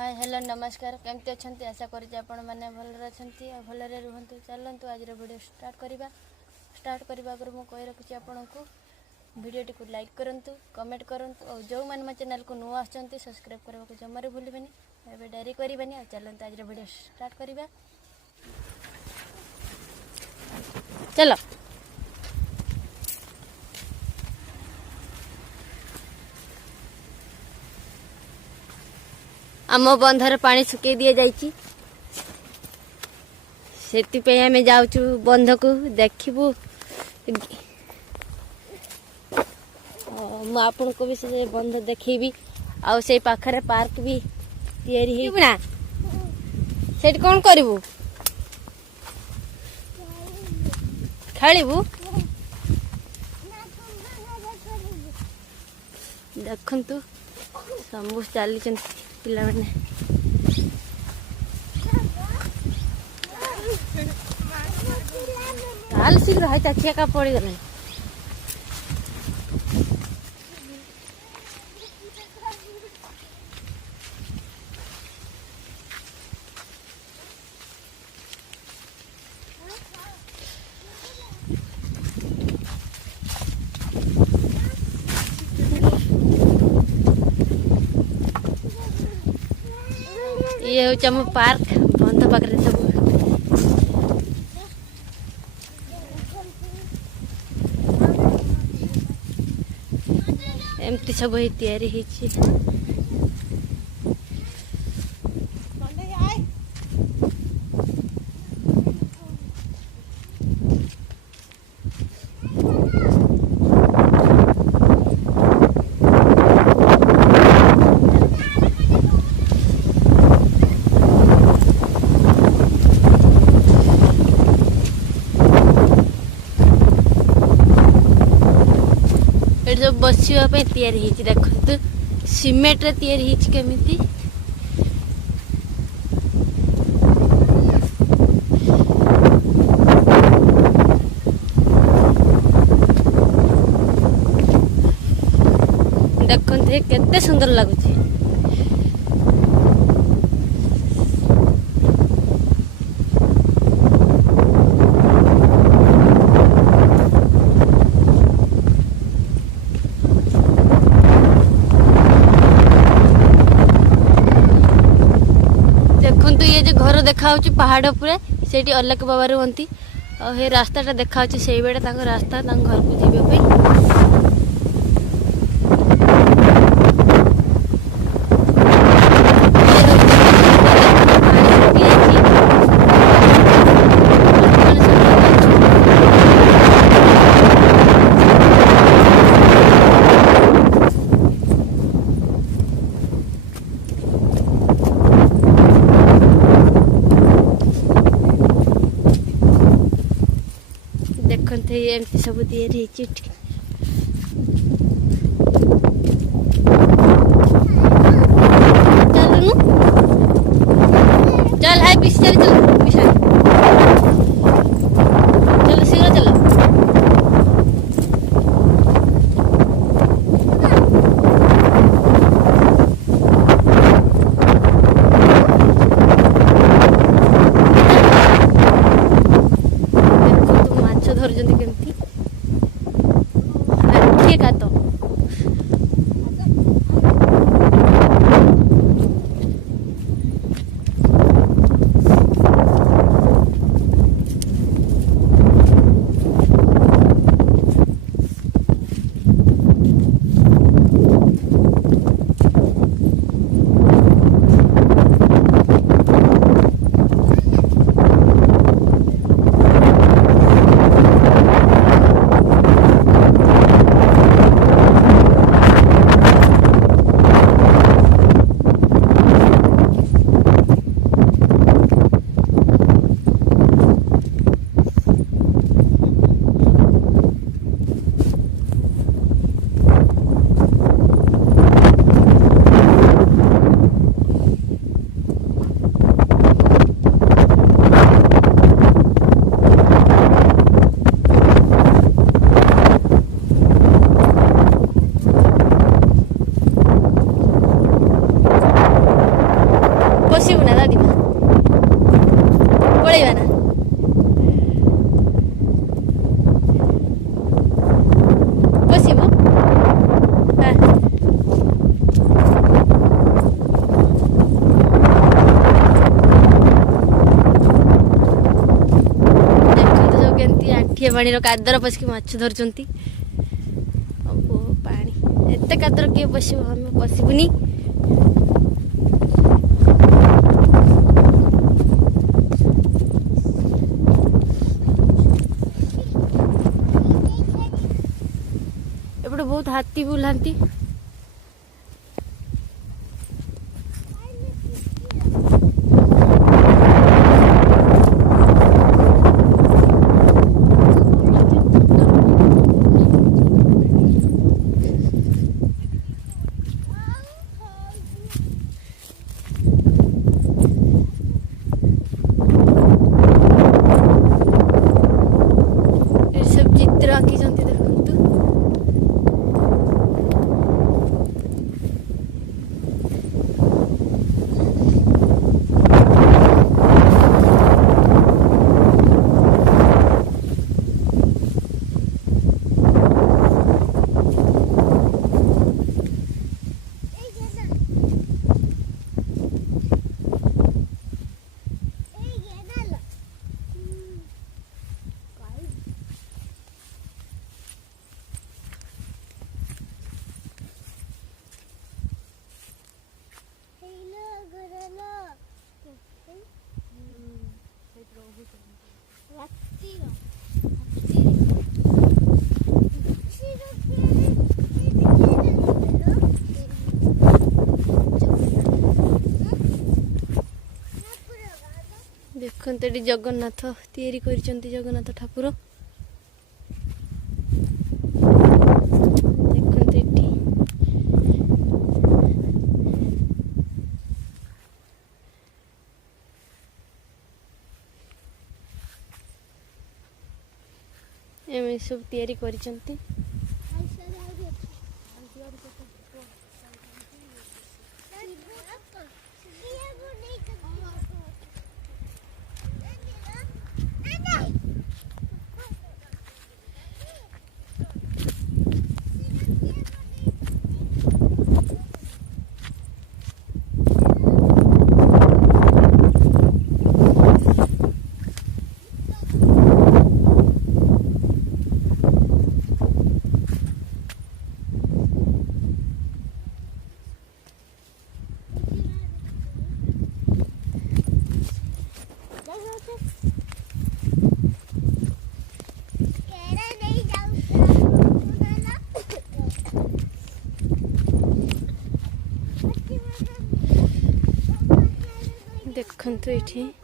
hi hello नमस्कार केमती अच्छा आशा करी आपण मैंने भलरे अच्छा भलरे रुहतु चलतु आज वीडियो स्टार्ट करने आगे मुझे कही रखुच्छी आपण को वीडियोटी को लाइक करूँ कमेंट करूँ और जो मैंने मो चैनल को नुआ आसछंती सब्सक्राइब करने को जमार भूलबेनि एबे डेरी करबेनि आ चलतु आज वीडियो स्टार्ट करवा चलो आम बंधर पानी सुखे दि जाइए आम जाऊँ बंध को देखबू मुझे को भी से बंध देखेबी आउ से पाखरे पार्क भी तैयारी ना से कौन करू खेलबू देखु समूह चली पिला मैंने ताल शीघ्र है चाचिया का पड़ गला ये हूँ आम पार्क बंध पाखे सब एमती सब तैयारी होती जो बसवाई तैयारी देखते सीमेंट रे तैयारी केमिति देखते केते सुंदर लगुच ये जो घर देखा पहाड़ उपरे से अलग बाबा रुहति और ये रास्ता देखा से बेड़े रास्ता घर को जावाई देखते एमती सब तैयारी चलू चल है पिछले चल पिछले चलो शीघ्र चलो पानी कादर पशिक माछ धरचंती पानी एत कादर किए पशु आम पशुनी एपटे बहुत हाथी बुलांती देखते जगन्नाथ तैयारी करिसंती जगन्नाथ ठाकुर देखते एम सब तैयारी करिसंती देखते ये